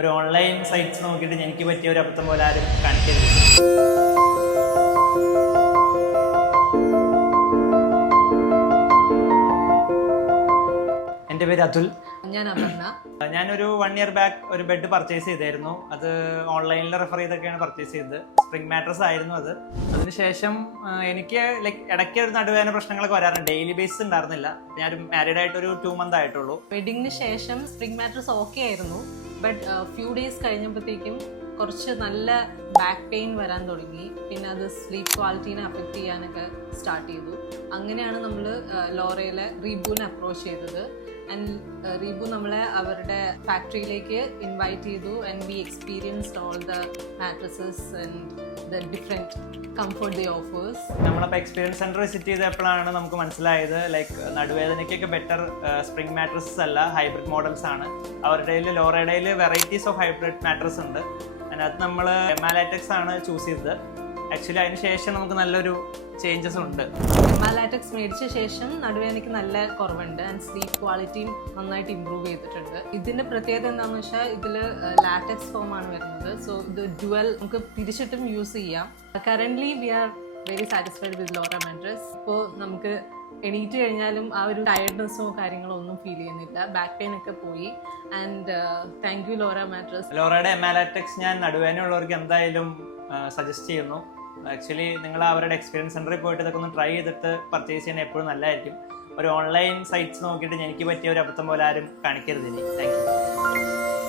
ഒരു online sites നോക്കിയിട്ട് എനിക്ക് പറ്റിയ ഒരു അബദ്ധം പോലെ ആരും കാണിക്കരുത്. എൻ്റെ പേര് അതുൽ. ഞാൻ അപർണ. ഞാനൊരു 1 year ബാക്ക് ഒരു ബെഡ് പർച്ചേസ് ചെയ്തായിരുന്നു. അത് ഓൺലൈനിൽ റെഫർ ചെയ്തൊക്കെയാണ് പർച്ചേസ് ചെയ്തത്. സ്പ്രിംഗ് മാട്രസ് ആയിരുന്നു അത്. അതിനുശേഷം എനിക്ക് ഇടയ്ക്ക് ഒരു നടുവേദന പ്രശ്നങ്ങളൊക്കെ വരാറുണ്ട്. ഡെയിലി ബേസിസ് ഉണ്ടായിരുന്നില്ല. ഞാൻ മാരീഡ് ആയിട്ട് ഒരു 2 months ആയിട്ടുള്ളൂ. വെഡിങ്ങിന് ശേഷം സ്പ്രിംഗ് മാട്രസ് ഓക്കെ ആയിരുന്നു. ബട്ട് ഫ്യൂ ഡേയ്സ് കഴിഞ്ഞപ്പോഴത്തേക്കും കുറച്ച് നല്ല ബാക്ക് പെയിൻ വരാൻ തുടങ്ങി. പിന്നെ അത് സ്ലീപ്പ് ക്വാളിറ്റീനെ അഫക്റ്റ് ചെയ്യാനൊക്കെ സ്റ്റാർട്ട് ചെയ്തു. അങ്ങനെയാണ് നമ്മൾ ലോറയിലെ റീബൂനെ അപ്രോച്ച് ചെയ്തത്. ആൻഡ് റീബു നമ്മളെ അവരുടെ ഫാക്ടറിയിലേക്ക് ഇൻവൈറ്റ് ചെയ്തു. And we experienced all the mattresses and the different comfort the offers. നമ്മളപ്പോൾ എക്സ്പീരിയൻസ് സെൻറ്റർ വിസിറ്റ് ചെയ്തപ്പോഴാണ് നമുക്ക് മനസ്സിലായത് നടുവേദനയ്ക്കൊക്കെ ബെറ്റർ സ്പ്രിംഗ് മാട്രസസ് അല്ല, ഹൈബ്രിഡ് മോഡൽസ് ആണ്. അവരുടെ ലോറയുടെ വെറൈറ്റീസ് ഓഫ് ഹൈബ്രിഡ് മാട്രസ് ഉണ്ട്. അതിനകത്ത് നമ്മൾ എമാലാറ്റക്സ് ആണ് ചൂസ് ചെയ്തത്. ആക്ച്വലി അതിന് ശേഷം നമുക്ക് നല്ലൊരു ചേഞ്ചസ് ഉണ്ട്. എമാലാറ്റക്സ് മേടിച്ച ശേഷം നടുവേദനയ്ക്ക് നല്ല കുറവുണ്ട്. ആൻഡ് സ്ലീപ്പ് ക്വാളിറ്റിയും നന്നായിട്ട് ഇമ്പ്രൂവ് ചെയ്തിട്ടുണ്ട്. ഇതിൻ്റെ പ്രത്യേകത എന്താണെന്ന് വെച്ചാൽ ഇതിൽ ലാറ്റക്സ് ഫോം ആണ് വരുന്നത്. സോ ഇത് ഡ്യുവൽ നമുക്ക് തിരിച്ചിട്ടും യൂസ് ചെയ്യാം. Currently we are very satisfied with Laura mattress. ഇപ്പോൾ നമുക്ക് എണീറ്റ് കഴിഞ്ഞാലും ആ ഒരു ടയർഡ്നെസ്സോ കാര്യങ്ങളോ ഒന്നും ഫീൽ ചെയ്യുന്നില്ല. ബാക്ക് പെയിൻ ഒക്കെ പോയി. And thank you Laura mattress. ലോറയുടെ എമാലാറ്റക്സ് ഞാൻ നടുവേദന ഉള്ളവർക്ക് എന്തായാലും സജസ്റ്റ് ചെയ്യുന്നു. ആക്ച്വലി നിങ്ങൾ അവരുടെ എക്സ്പീരിയൻസ് സെൻറ്ററിൽ പോയിട്ട് ഇതൊക്കെ ഒന്ന് ട്രൈ ചെയ്തിട്ട് പർച്ചേസ് ചെയ്യാൻ എപ്പോഴും നല്ലതായിരിക്കും. ഒരു ഓൺലൈൻ സൈറ്റ്സ് നോക്കിയിട്ട് എനിക്ക് പറ്റിയ ഒരു അബദ്ധം പോലെ ആരും കാണിക്കരുത് ഇനി. Thank you.